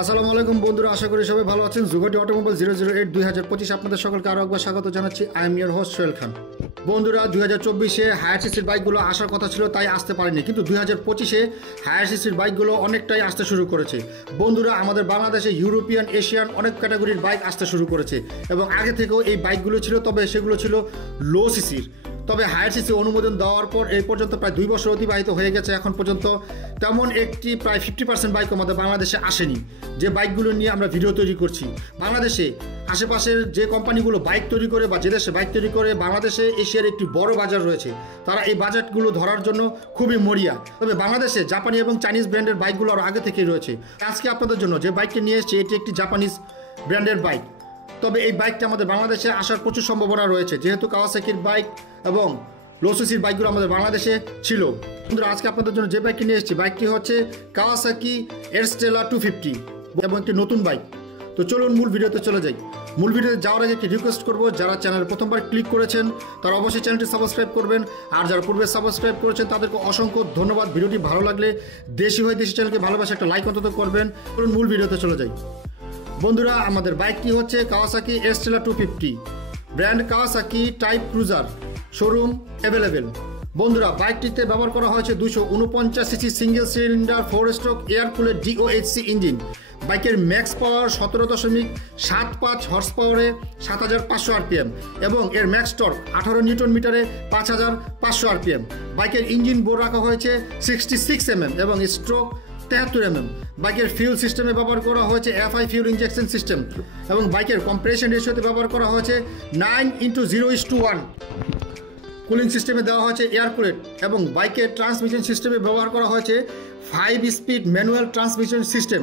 আসসালামু আলাইকুম বন্ধুরা, আশা করি সবাই ভালো আছেন। জুগোটি অটোমোবাইল 008 2025 আপনাদের সকলকে আরও একবার স্বাগত জানাচ্ছি। I am your host Sohel Khan. বন্ধুরা, 2024-এ হায়ার সিসির বাইকগুলো আসার কথা ছিল, তাই আসতে পারেনি, কিন্তু 2025-এ হায়ার সিসির বাইকগুলো অনেকটাই আসতে শুরু করেছে। বন্ধুরা, আমাদের বাংলাদেশে ইউরোপিয়ান, এশিয়ান অনেক ক্যাটাগরির বাইক আসতে শুরু করেছে এবং আগে থেকেও এই বাইকগুলো ছিল, তবে সেগুলো ছিল লো সিসির। তবে হায়ার সিসি অনুমোদন দেওয়ার পর এই পর্যন্ত প্রায় 2 বছর অতিবাহিত হয়ে গেছে। এখন পর্যন্ত তেমন একটি প্রায় 50% বাইক আমাদের বাংলাদেশে আসেনি, যে বাইকগুলো নিয়ে আমরা ভিডিও তৈরি করছি। বাংলাদেশে আশেপাশের যে কোম্পানিগুলো বাইক তৈরি করে বা যে দেশে বাইক তৈরি করে, বাংলাদেশে এশিয়ার একটি বড় বাজার রয়েছে, তারা এই বাজেটগুলো ধরার জন্য খুবই মরিয়া। তবে বাংলাদেশে জাপানি এবং চাইনিজ ব্র্যান্ডের বাইকগুলো আরও আগে থেকেই রয়েছে। আজকে আপনাদের জন্য যে বাইকটি নিয়ে এসেছি, এটি একটি জাপানিজ ব্র্যান্ডের বাইক। তবে এই বাইকটা আমাদের বাংলাদেশে আসার প্রচুর সম্ভাবনা রয়েছে, যেহেতু কাওয়াসাকির বাইক এবং লো সিসির বাইকগুলো আমাদের বাংলাদেশে ছিল। কিন্তু আজকে আপনাদের জন্য যে বাইকটি নিয়ে এসেছি, বাইকটি হচ্ছে কাওয়াসাকি এয়ারস্টেলার 250 এবং একটি নতুন বাইক। তো চলুন মূল ভিডিওতে চলে যাই। মূল ভিডিওতে যাওয়ার আগে একটি রিকোয়েস্ট করবো, যারা চ্যানেলে প্রথমবার ক্লিক করেছেন তারা অবশ্যই চ্যানেলটি সাবস্ক্রাইব করবেন, আর যারা পূর্বে সাবস্ক্রাইব করেছেন তাদেরকে অসংখ্য ধন্যবাদ। ভিডিওটি ভালো লাগলে দেশি হয়ে দেশি চ্যানেলকে ভালোবাসা একটা লাইক অন্তত করবেন। চলুন মূল ভিডিওতে চলে যাই। বন্ধুরা, আমাদের বাইকটি হচ্ছে কাওয়াসাকি এয়ারস্টেলার 250, brand Kawasaki, type cruiser, showroom available. বন্ধুরা, বাইকটিতে ব্যবহার করা হয়েছে 249 CC single cylinder 4 stroke air cooled DOHC engine. বাইকের ম্যাক্স পাওয়ার 17.75 হর্স পাওয়ারে 7500 RPM এবং এর ম্যাক্স টর্ক 18 নিউটন মিটারে 5500 RPM। বাইকের ইঞ্জিন বোর রাখা হয়েছে 66 mm এবং স্ট্রোক 73 mm। বাইকের ফিউল সিস্টেমে ব্যবহার করা হয়েছে FI ফিউল ইনজেকশন সিস্টেম এবং বাইকের কম্প্রেশন রেশিওতে ব্যবহার করা হয়েছে 9:0:1। কুলিং সিস্টেমে দেওয়া হয়েছে এয়ার কুলেট এবং বাইকের ট্রান্সমিশন সিস্টেমে ব্যবহার করা হয়েছে 5 স্পিড ম্যানুয়াল ট্রান্সমিশন সিস্টেম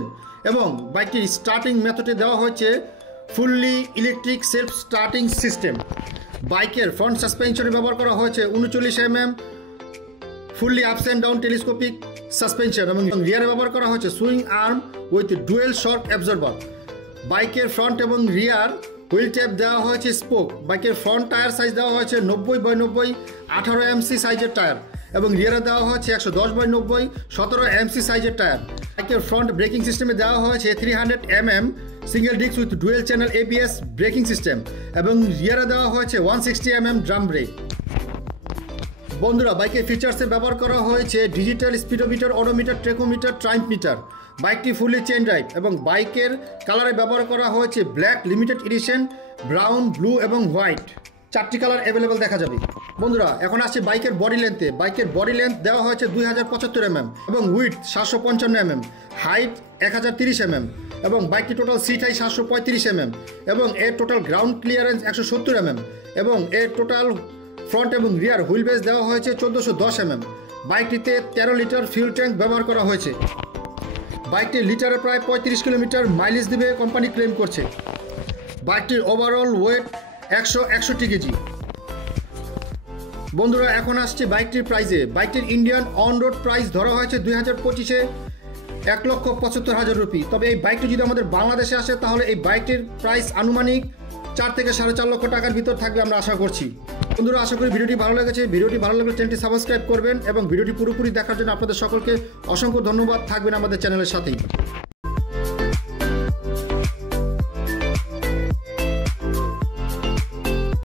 এবং বাইকটির স্টার্টিং মেথডে দেওয়া হয়েছে fully electric self starting system. বাইকের ফ্রন্ট সাসপেনশনে ব্যবহার করা হয়েছে 39 mm fully ups and down telescopic suspension এবং রিয়ারে ব্যবহার করা হয়েছে swing arm with dual shock absorber. বাইকের ফ্রন্ট এবং রিয়ার হুইল ট্যাপ দেওয়া হয়েছে স্পোক। বাইকের ফ্রন্ট টায়ার সাইজ দেওয়া হয়েছে 90/90 18 MC সাইজের টায়ার এবং রিয়ারে দেওয়া হয়েছে 110/90 17 MC সাইজের টায়ার। বাইকের ফ্রন্ট ব্রেকিং সিস্টেমে দেওয়া হয়েছে 300 mm single disc with dual channel ABS braking system এবং রিয়ারে দেওয়া হয়েছে 160 mm ড্রাম ব্রেক। বন্ধুরা, বাইকের ফিচার্সে ব্যবহার করা হয়েছে ডিজিটাল স্পিডোমিটার, অডোমিটার, ট্রেকোমিটার, ট্রাইম্প মিটার। বাইকটি ফুললি চেন ড্রাইভ এবং বাইকের কালারে ব্যবহার করা হয়েছে black, limited edition, brown, blue এবং হোয়াইট। 4টি কালার অ্যাভেলেবেল দেখা যাবে। বন্ধুরা, এখন আসছে বাইকের বডি লেন্থে। বাইকের বডি লেন্থ দেওয়া হয়েছে 2075 mm এবং উইথ 755 mm, হাইট 1030 mm এবং বাইকটি টোটাল সিট হাই 735 mm এবং এর টোটাল গ্রাউন্ড ক্লিয়ারেন্স 170 mm এবং এর টোটাল ফ্রন্ট এবং রিয়ার হুইল বেস দেওয়া হয়েছে 1410 mm। বাইকটিতে 13 লিটার ফিউল ট্যাঙ্ক ব্যবহার করা হয়েছে। বাইকটি লিটারে প্রায় 35 কিলোমিটার মাইলেজ দিবে কোম্পানি ক্লেম করছে। বাইকটির ওভারঅল ওয়েট 161 কেজি। বন্ধুরা, এখন আসছে বাইকটির প্রাইসে। বাইকটির ইন্ডিয়ান অন রোড প্রাইস ধরা হয়েছে 2025-এ 1,75,000 রুপি। তবে এই বাইকটি যদি আমাদের বাংলাদেশে আসে তাহলে এই বাইকটির প্রাইস আনুমানিক 4 থেকে 4.5 লক্ষ টাকার ভিতর থাকবে আমরা আশা করছি। বন্ধুরা, আশা করি ভিডিওটি ভালো লেগেছে। ভিডিওটি ভালো লাগলে চ্যানেলটি সাবস্ক্রাইব করবেন এবং ভিডিওটি পুরোপুরি দেখার জন্য আপনাদের সকলকে অসংখ্য ধন্যবাদ। থাকবেন আমাদের চ্যানেলের সাথেই।